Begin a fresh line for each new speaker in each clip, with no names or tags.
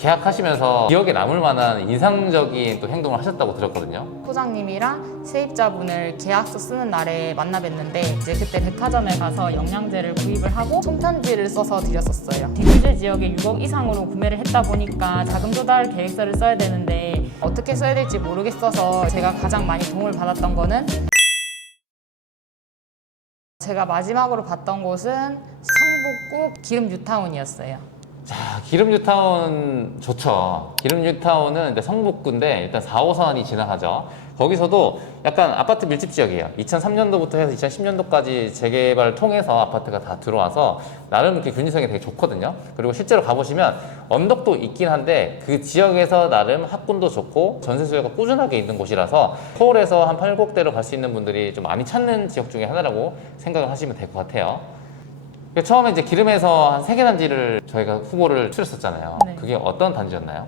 계약하시면서 기억에 남을 만한 인상적인 또 행동을 하셨다고 들었거든요.
소장님이랑 세입자분을 계약서 쓰는 날에 만나 뵀는데 이제 그때 백화점에 가서 영양제를 구입을 하고 손편지를 써서 드렸었어요. 비규제 지역에 6억 이상으로 구매를 했다 보니까 자금 조달 계획서를 써야 되는데 어떻게 써야 될지 모르겠어서 제가 가장 많이 도움을 받았던 거는 제가 마지막으로 봤던 곳은 성북구 기름 뉴타운이었어요.
자, 기름 뉴타운 좋죠. 기름 뉴타운은 이제 성북구인데 일단 4호선이 지나가죠. 거기서도 약간 아파트 밀집 지역이에요. 2003년도부터 해서 2010년도까지 재개발을 통해서 아파트가 다 들어와서 나름 이렇게 균일성이 되게 좋거든요. 그리고 실제로 가보시면 언덕도 있긴 한데 그 지역에서 나름 학군도 좋고 전세 수요가 꾸준하게 있는 곳이라서 서울에서 한 8, 9대로 갈 수 있는 분들이 좀 많이 찾는 지역 중에 하나라고 생각을 하시면 될 것 같아요. 그 처음에 이제 기름에서 한 세 개 단지를 저희가 후보를 추렸었잖아요.
네.
그게 어떤 단지였나요?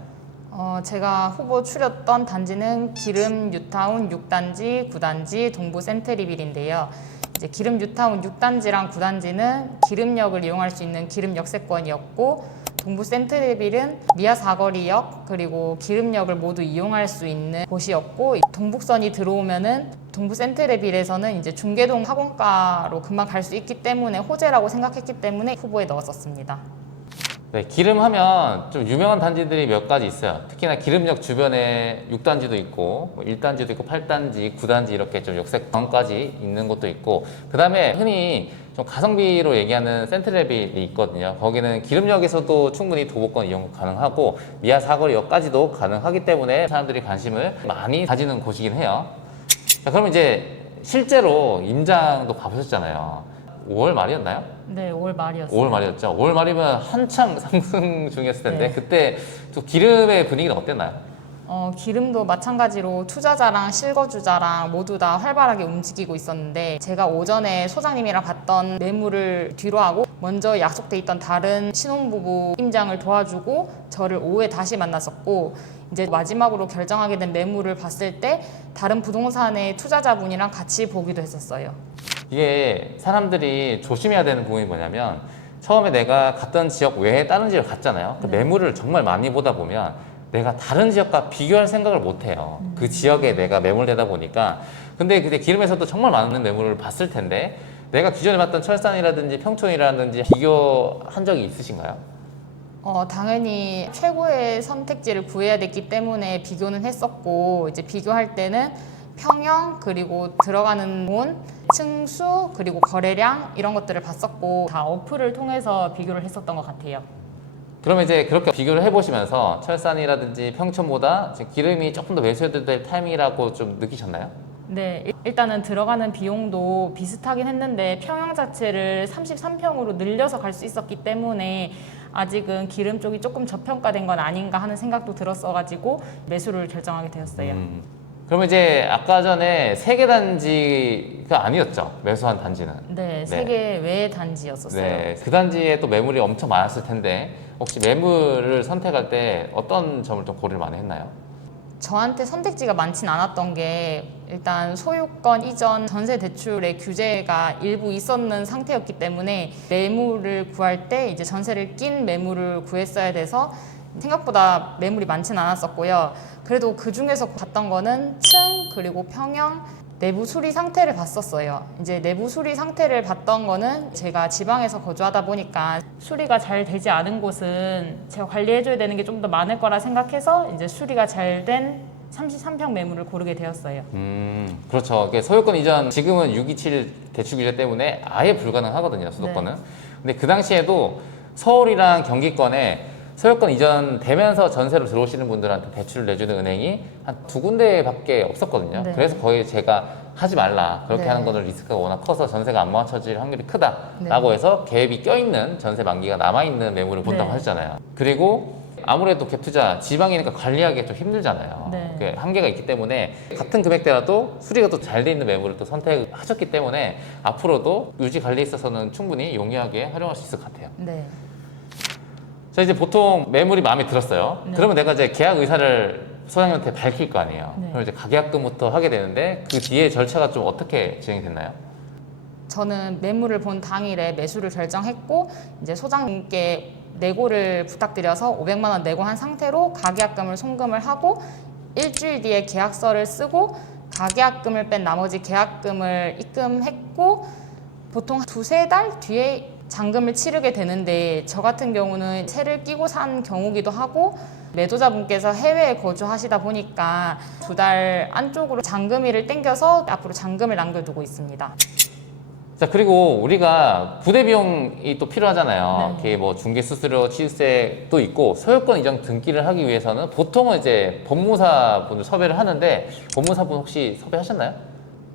어, 제가 후보 추렸던 단지는 기름 뉴타운 6단지, 9단지, 동부 센트리빌인데요. 이제 기름 뉴타운 6단지랑 9단지는 기름역을 이용할 수 있는 기름 역세권이었고 동부 센트리빌은 미아 사거리역 그리고 기름역을 모두 이용할 수 있는 곳이었고 동북선이 들어오면은 동부 센트레빌에서는 이제 중계동 학원가로 금방 갈 수 있기 때문에 호재라고 생각했기 때문에 후보에 넣었었습니다.
네, 기름 하면 좀 유명한 단지들이 몇 가지 있어요. 특히나 기름역 주변에 6단지도 있고, 뭐 1단지도 있고, 8단지, 9단지 이렇게 좀 역세권까지 있는 곳도 있고, 그 다음에 흔히 좀 가성비로 얘기하는 센트레빌이 있거든요. 거기는 기름역에서도 충분히 도보권 이용 가능하고, 미아 사거리역까지도 가능하기 때문에 사람들이 관심을 많이 가지는 곳이긴 해요. 자, 그럼 이제 실제로 임장도 가보셨잖아요. 5월 말이었나요?
네, 5월 말이었어요.
5월 말이었죠. 5월 말이면 한창 상승 중이었을 텐데
네.
그때 또 기름의 분위기는 어땠나요?
어, 기름도 마찬가지로 투자자랑 실거주자랑 모두 다 활발하게 움직이고 있었는데 제가 오전에 소장님이랑 봤던 매물을 뒤로 하고 먼저 약속돼 있던 다른 신혼부부 임장을 도와주고 저를 오후에 다시 만났었고 이제 마지막으로 결정하게 된 매물을 봤을 때 다른 부동산의 투자자분이랑 같이 보기도 했었어요.
이게 사람들이 조심해야 되는 부분이 뭐냐면 처음에 내가 갔던 지역 외에 다른 지역 갔잖아요. 그
네.
매물을 정말 많이 보다 보면 내가 다른 지역과 비교할 생각을 못 해요.
음.
그 지역에 내가 매물되다 보니까. 근데 그때 기름에서도 정말 많은 매물을 봤을 텐데 내가 기존에 봤던 철산이라든지 평촌이라든지 비교한 적이 있으신가요?
어, 당연히 최고의 선택지를 구해야 됐기 때문에 비교는 했었고, 이제 비교할 때는 평형, 그리고 들어가는 돈, 층수, 그리고 거래량, 이런 것들을 봤었고, 다 어플을 통해서 비교를 했었던 것 같아요.
그러면 이제 그렇게 비교를 해보시면서 철산이라든지 평촌보다 지금 기름이 조금 더 매수해도 될 타이밍이라고 좀 느끼셨나요?
네, 일- 일단은 들어가는 비용도 비슷하긴 했는데 평형 자체를 33평으로 늘려서 갈 수 있었기 때문에 아직은 기름 쪽이 조금 저평가된 건 아닌가 하는 생각도 들었어가지고 매수를 결정하게 되었어요.
음. 그러면 이제 아까 전에 세 개 단지가 아니었죠 매수한 단지는.
네, 세계 외의 단지였었어요.
네, 그 단지에 또 매물이 엄청 많았을 텐데 혹시 매물을 선택할 때 어떤 점을 좀 고려를 많이 했나요?
저한테 선택지가 많진 않았던 게 일단 소유권 이전 전세 대출의 규제가 일부 있었는 상태였기 때문에 매물을 구할 때 이제 전세를 낀 매물을 구했어야 돼서 생각보다 매물이 많진 않았었고요. 그래도 그 중에서 봤던 거는 층 그리고 평형 내부 수리 상태를 봤었어요. 이제 내부 수리 상태를 봤던 거는 제가 지방에서 거주하다 보니까 수리가 잘 되지 않은 곳은 제가 관리해줘야 되는 게 좀 더 많을 거라 생각해서 이제 수리가 잘 된 33평 매물을 고르게 되었어요.
음, 그렇죠. 이게 소유권 이전 지금은 627 대출 규제 때문에 아예 불가능하거든요, 수도권은. 근데 그 당시에도 서울이랑 경기권에 소유권 이전 되면서 전세로 들어오시는 분들한테 대출을 내주는 은행이 한 두 군데밖에 없었거든요.
네.
그래서 거의 제가 하지 말라. 그렇게
네.
하는 거는 리스크가 워낙 커서 전세가 안 맞춰질 확률이 크다라고
네.
해서 갭이 껴있는 전세 만기가 남아있는 매물을 본다고
네.
하셨잖아요. 그리고 아무래도 갭 투자 지방이니까 관리하기 좀 힘들잖아요.
네.
그 한계가 있기 때문에 같은 금액대라도 수리가 또 잘 돼 있는 매물을 또 선택하셨기 때문에 앞으로도 유지 관리에 있어서는 충분히 용이하게 활용할 수 있을 것 같아요.
네.
자 이제 보통 매물이 마음에 들었어요.
네.
그러면 내가 이제 계약 의사를 소장님한테 밝힐 거 아니에요.
네.
그럼 이제 가계약금부터 하게 되는데 그 뒤에 절차가 좀 어떻게 진행이 됐나요?
저는 매물을 본 당일에 매수를 결정했고 이제 소장님께 내고를 부탁드려서 500만 원 내고한 상태로 가계약금을 송금을 하고 일주일 뒤에 계약서를 쓰고 가계약금을 뺀 나머지 계약금을 입금했고 보통 두세 달 뒤에 잔금을 치르게 되는데 저 같은 경우는 채를 끼고 산 경우기도 하고 매도자분께서 해외에 거주하시다 보니까 두 달 안쪽으로 잔금일을 땡겨서 앞으로 잔금을 남겨두고 있습니다.
자 그리고 우리가 부대 비용이 또 필요하잖아요.
네.
이게 뭐 중개 수수료, 취득세도 있고 소유권 이전 등기를 하기 위해서는 보통은 이제 법무사 분을 섭외를 하는데 법무사 분 혹시 섭외하셨나요?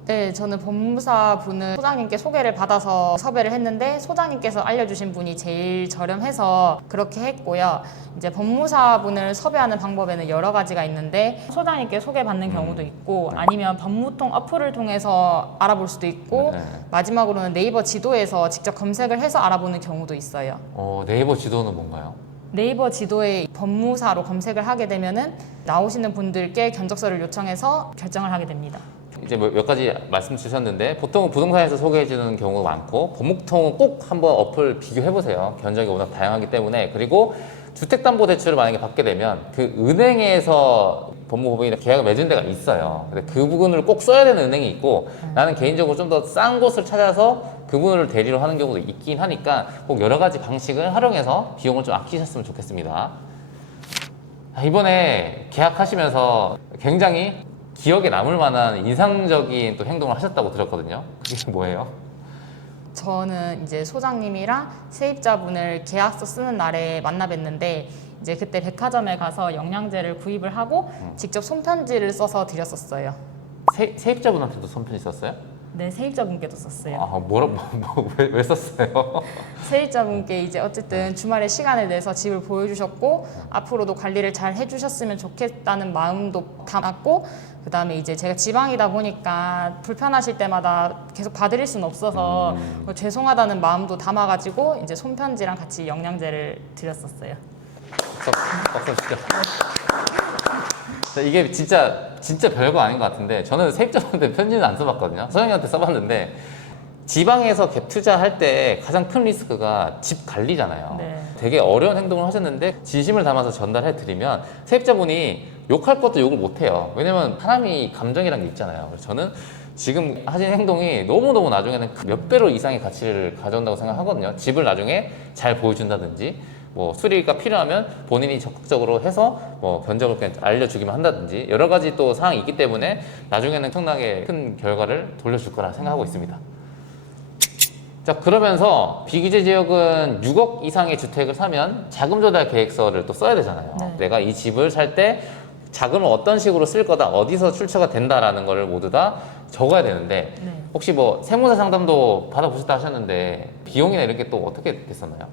네, 저는 법무사 분을 소장님께 소개를 받아서 섭외를 했는데 소장님께서 알려주신 분이 제일 저렴해서 그렇게 했고요. 이제 법무사 분을 섭외하는 방법에는 여러 가지가 있는데 소장님께 소개받는 경우도 있고 아니면 법무통 어플을 통해서 알아볼 수도 있고
네.
마지막으로는 네이버 지도에서 직접 검색을 해서 알아보는 경우도 있어요.
어, 네이버 지도는 뭔가요?
네이버 지도에 법무사로 검색을 하게 되면은 나오시는 분들께 견적서를 요청해서 결정을 하게 됩니다.
이제 뭐몇 가지 말씀 주셨는데 보통은 부동산에서 소개해 주는 경우가 많고 법무통은 꼭 한번 어플 비교해 보세요. 견적이 워낙 다양하기 때문에 그리고 주택담보대출을 만약에 받게 되면 그 은행에서 법무법인이랑 계약을 맺은 데가 있어요. 근데 그 부분을 꼭 써야 되는 은행이 있고 나는 개인적으로 좀 더 싼 곳을 찾아서 그분을 대리로 하는 경우도 있긴 하니까 꼭 여러 가지 방식을 활용해서 비용을 좀 아끼셨으면 좋겠습니다. 아, 이번에 계약하시면서 굉장히 기억에 남을 만한 인상적인 또 행동을 하셨다고 들었거든요. 그게 뭐예요?
저는 이제 소장님이랑 세입자분을 계약서 쓰는 날에 만나 뵀는데 이제 그때 백화점에 가서 영양제를 구입을 하고 직접 손편지를 써서 드렸었어요.
세, 세입자분한테도 손편지 썼어요?
네, 세입자분께도 썼어요.
아, 뭐라, 뭐, 뭐, 왜, 왜 썼어요?
세입자분께 이제 어쨌든 주말에 시간을 내서 집을 보여주셨고 앞으로도 관리를 잘 해주셨으면 좋겠다는 마음도 담았고 그 다음에 이제 제가 지방이다 보니까 불편하실 때마다 계속 봐드릴 수는 없어서 뭐 죄송하다는 마음도 담아가지고 이제 손편지랑 같이 영양제를 드렸었어요.
박수, 박수 주시죠. 자, 이게 진짜, 진짜 별거 아닌 것 같은데 저는 세입자분한테 편지는 안 써봤거든요. 소영이한테 써봤는데 지방에서 갭 투자할 때 가장 큰 리스크가 집 관리잖아요.
네.
되게 어려운 행동을 하셨는데 진심을 담아서 전달해 드리면 세입자분이 욕할 것도 욕을 못 해요. 왜냐면 사람이 감정이란 게 있잖아요. 그래서 저는 지금 하신 행동이 너무너무 나중에는 몇 배로 이상의 가치를 가져온다고 생각하거든요. 집을 나중에 잘 보여준다든지 뭐 수리가 필요하면 본인이 적극적으로 해서 뭐 견적을 그냥 알려주기만 한다든지 여러 가지 또 사항이 있기 때문에 나중에는 엄청나게 큰 결과를 돌려줄 거라 생각하고 있습니다. 자 그러면서 비규제 지역은 6억 이상의 주택을 사면 자금 조달 계획서를 또 써야 되잖아요.
네.
내가 이 집을 살 때 자금을 어떤 식으로 쓸 거다, 어디서 출처가 된다라는 거를 모두 다 적어야 되는데
네.
혹시 뭐 세무사 상담도 받아보셨다 하셨는데 비용이나 이런 게 또 어떻게 됐었나요?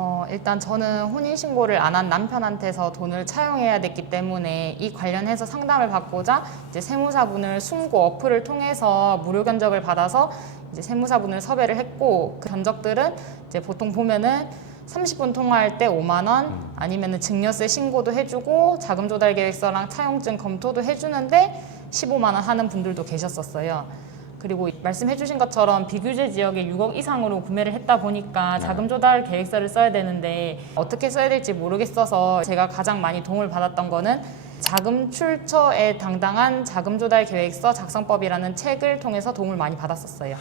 어, 일단 저는 혼인신고를 안 한 남편한테서 돈을 차용해야 됐기 때문에 이 관련해서 상담을 받고자 이제 세무사분을 숨고 어플을 통해서 무료 견적을 받아서 이제 세무사분을 섭외를 했고 그 견적들은 이제 보통 보면은 30분 통화할 때 5만 원 아니면은 증여세 신고도 해주고 자금 조달 계획서랑 차용증 검토도 해주는데 15만 원 하는 분들도 계셨었어요. 그리고 말씀해주신 것처럼 비규제 지역에 6억 이상으로 구매를 했다 보니까 자금 조달 계획서를 써야 되는데 어떻게 써야 될지 모르겠어서 제가 가장 많이 도움을 받았던 거는 자금 출처에 당당한 자금 조달 계획서 작성법이라는 책을 통해서 도움을 많이 받았었어요.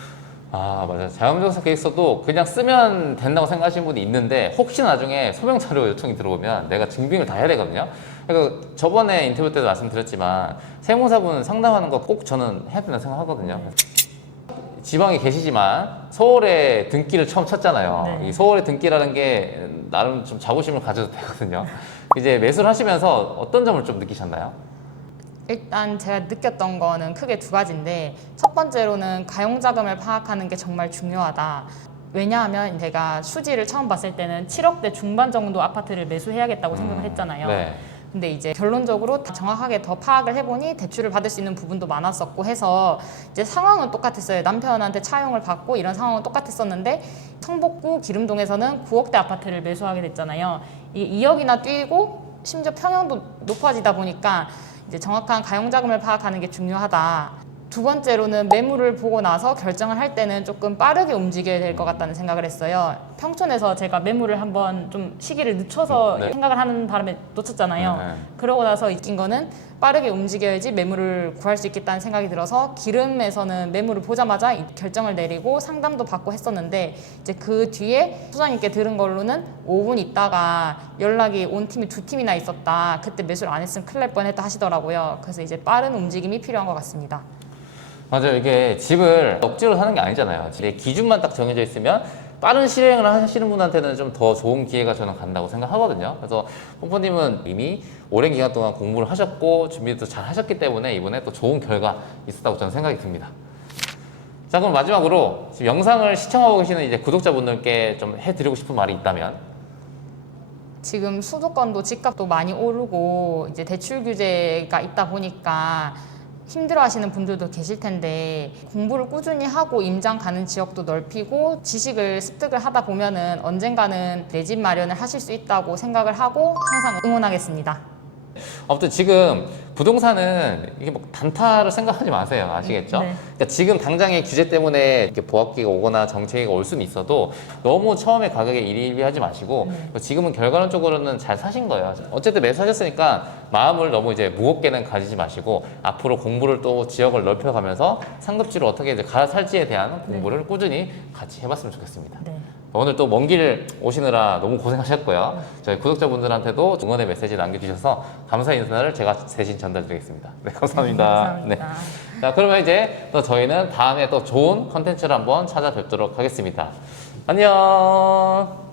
아 맞아요. 자금조사 계획서도 그냥 쓰면 된다고 생각하시는 분이 있는데 혹시 나중에 소명 자료 요청이 들어오면 내가 증빙을 다 해야 되거든요. 그러니까 저번에 인터뷰 때도 말씀드렸지만 세무사분 상담하는 거 꼭 저는 해야 된다고 생각하거든요. 지방에 계시지만 서울에 등기를 처음 쳤잖아요.
네.
이 서울에 등기라는 게 나름 좀 자부심을 가져도 되거든요. 이제 매수를 하시면서 어떤 점을 좀 느끼셨나요?
일단 제가 느꼈던 거는 크게 두 가지인데 첫 번째로는 가용 자금을 파악하는 게 정말 중요하다. 왜냐하면 제가 수지를 처음 봤을 때는 7억대 중반 정도 아파트를 매수해야겠다고 생각을 했잖아요.
네.
근데 이제 결론적으로 정확하게 더 파악을 해보니 대출을 받을 수 있는 부분도 많았었고 해서 이제 상황은 똑같았어요. 남편한테 차용을 받고 이런 상황은 똑같았었는데 성북구 기름동에서는 9억대 아파트를 매수하게 됐잖아요. 이 2억이나 뛰고 심지어 평형도 높아지다 보니까 이제 정확한 가용 자금을 파악하는 게 중요하다. 두 번째로는 매물을 보고 나서 결정을 할 때는 조금 빠르게 움직여야 될 것 같다는 생각을 했어요. 평촌에서 제가 매물을 한번 좀 시기를 늦춰서
네.
생각을 하는 바람에 놓쳤잖아요.
네, 네.
그러고 나서 느낀 거는 빠르게 움직여야지 매물을 구할 수 있겠다는 생각이 들어서 기름에서는 매물을 보자마자 이- 결정을 내리고 상담도 받고 했었는데 이제 그 뒤에 소장님께 들은 걸로는 5분 있다가 연락이 온 팀이 두 팀이나 있었다. 그때 매수를 안 했으면 큰일 날 뻔했다 하시더라고요. 그래서 이제 빠른 움직임이 필요한 것 같습니다.
맞아요. 이게 집을 억지로 사는 게 아니잖아요. 이제 기준만 딱 정해져 있으면 빠른 실행을 하시는 분한테는 좀 더 좋은 기회가 저는 간다고 생각하거든요. 그래서 pompo님은 이미 오랜 기간 동안 공부를 하셨고 준비도 잘 하셨기 때문에 이번에 또 좋은 결과 있었다고 저는 생각이 듭니다. 자 그럼 마지막으로 지금 영상을 시청하고 계시는 이제 구독자분들께 좀 해드리고 싶은 말이 있다면
지금 수도권도 집값도 많이 오르고 이제 대출 규제가 있다 보니까 힘들어 하시는 분들도 계실 텐데 공부를 꾸준히 하고 임장 가는 지역도 넓히고 지식을 습득을 하다 보면은 언젠가는 내 집 마련을 하실 수 있다고 생각을 하고 항상 응원하겠습니다.
아무튼 지금 부동산은 이게 뭐 단타를 생각하지 마세요. 아시겠죠?
네.
그러니까 지금 당장의 규제 때문에 이렇게 보합기가 오거나 정책이 올 수는 있어도 너무 처음에 가격에 일희일비하지 마시고 지금은 결과론적으로는 잘 사신 거예요. 어쨌든 매수하셨으니까 마음을 너무 이제 무겁게는 가지지 마시고 앞으로 공부를 또 지역을 넓혀가면서 상급지로 어떻게 이제 가 살지에 대한 공부를 꾸준히 같이 해봤으면 좋겠습니다.
네.
오늘 또 먼 길 오시느라 너무 고생하셨고요. 저희 구독자분들한테도 응원의 메시지 남겨주셔서 감사 인사를 제가 대신 전달드리겠습니다. 네, 감사합니다.
감사합니다.
네. 자, 그러면 이제 또 저희는 다음에 또 좋은 컨텐츠를 한번 찾아뵙도록 하겠습니다. 안녕!